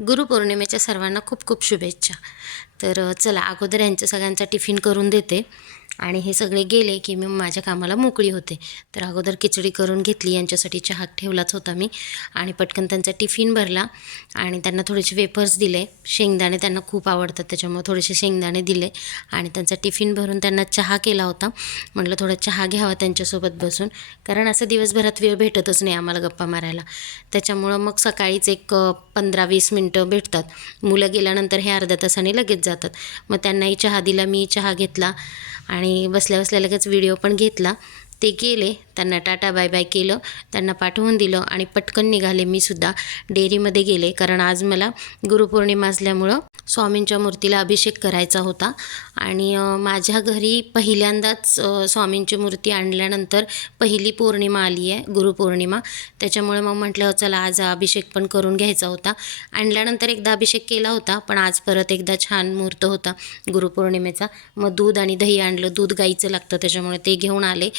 गुरुपौर्णिमेच्या सर्वांना खूप खूप शुभेच्छा। तर चला अगोदर यांच्या सगळ्यांचा टिफिन करून देते आणि हे सगळे गेले की मी माझ्या कामाला मोकळी होते। तर अगोदर खिचडी करून घेतली, यांच्यासाठी चहा ठेवलाच होता मी आणि पटकन त्यांचा टिफिन भरला आणि त्यांना थोडेसे वेफर्स दिले। शेंगदाणे त्यांना खूप आवडतात त्याच्यामुळे थोडेसे शेंगदाणे दिले आणि त्यांचा टिफिन भरून त्यांना चहा केला होता। म्हटलं थोडा चहा घ्यावा त्यांच्यासोबत बसून, कारण असं दिवसभरात वेळ भेटतच नाही आम्हाला गप्पा मारायला। त्याच्यामुळं मग सकाळीच एक 15-20 मिनटं भेटतात। मुलं गेल्यानंतर हे अर्ध्या तासाने लगेच जातात। मग त्यांनाही चहा दिला, मी चहा घेतला आणि बसल्या बसल्या लगेच व्हिडिओ पण घेतला। ते गेले, त्यांना टाटा बाय बाय केलं, त्यांना पाठवून दिलं आणि पटकन निघाले। मी सुद्धा डेअरीमध्ये गेले, कारण आज मला गुरुपौर्णिमा असल्यामुळं स्वामींच्या मूर्तीला अभिषेक करायचा होता आणि माझ्या घरी पहिल्यांदाच स्वामींची मूर्ती आणल्यानंतर पहिली पौर्णिमा आली आहे, गुरुपौर्णिमा। त्याच्यामुळे मग म्हटलं चला आज अभिषेक पण करून घ्यायचा होता। आणल्यानंतर एकदा अभिषेक केला होता, पण आज परत एकदा छान मुहूर्त होता गुरुपौर्णिमेचा। मग दूध आणि दही आणलं, दूध गाईचं लागतं त्याच्यामुळे ते घेऊन आले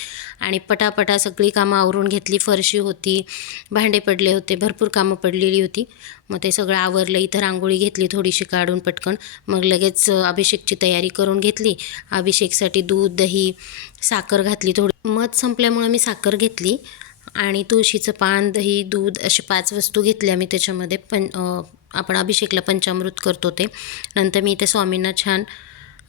आणि पटापटा सगळी कामं आवरून घेतली। फरशी होती, भांडे पडले होते, भरपूर कामं पडलेली होती। मग ते सगळं आवरलं, इथं रांगोळी घेतली थोडीशी काढून पटकन, मग लगेच अभिषेकची तयारी करून घेतली। अभिषेकसाठी दूध, दही, साखर घातली, थोडी मध संपल्यामुळे मी साखर घेतली आणि तुळशीचं पान, दही, दूध असे 5 वस्तू घेतल्या मी त्याच्यामध्ये। आपण अभिषेकला पंचामृत करतो ते। नंतर मी इथे स्वामींना छान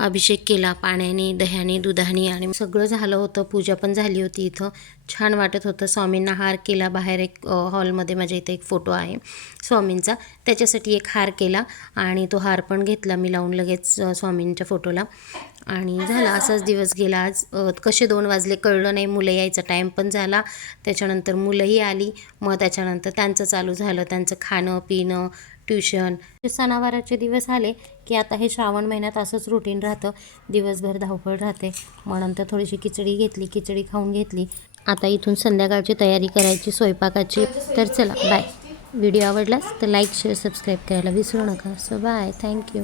अभिषेक केला पाण्याने, दह्याने, दुधाने आणि सगळं झालं होतं। पूजा पण झाली होती इथं, छान वाटत होतं। स्वामींना हार केला, बाहेर एक हॉलमध्ये माझ्या इथे एक फोटो आहे स्वामींचा, त्याच्यासाठी एक हार केला आणि तो हार पण घेतला मी लावून लगेच स्वामींच्या फोटोला आणि झाला। असाच दिवस गेला आज। कसे 2 वाजले कळलं नाही, मुलं यायचा टाईम पण झाला। त्याच्यानंतर मुलंही आली, मग त्याच्यानंतर त्यांचं चालू झालं, त्यांचं खाणं पिणं, ट्युशन। सणावाराचे दिवस आले की आता हे श्रावण महिन्यात असंच रुटीन राहतं, दिवसभर धावपळ राहते। मग नंतर थोडीशी खिचडी घेतली, खिचडी खाऊन घेतली। आता इथून संध्याकाळची तयारी करायची स्वयंपाकाची। तर चला बाय। व्हिडिओ आवडलास तर लाईक, शेअर, सबस्क्राईब करायला विसरू नका। So bye, thank you.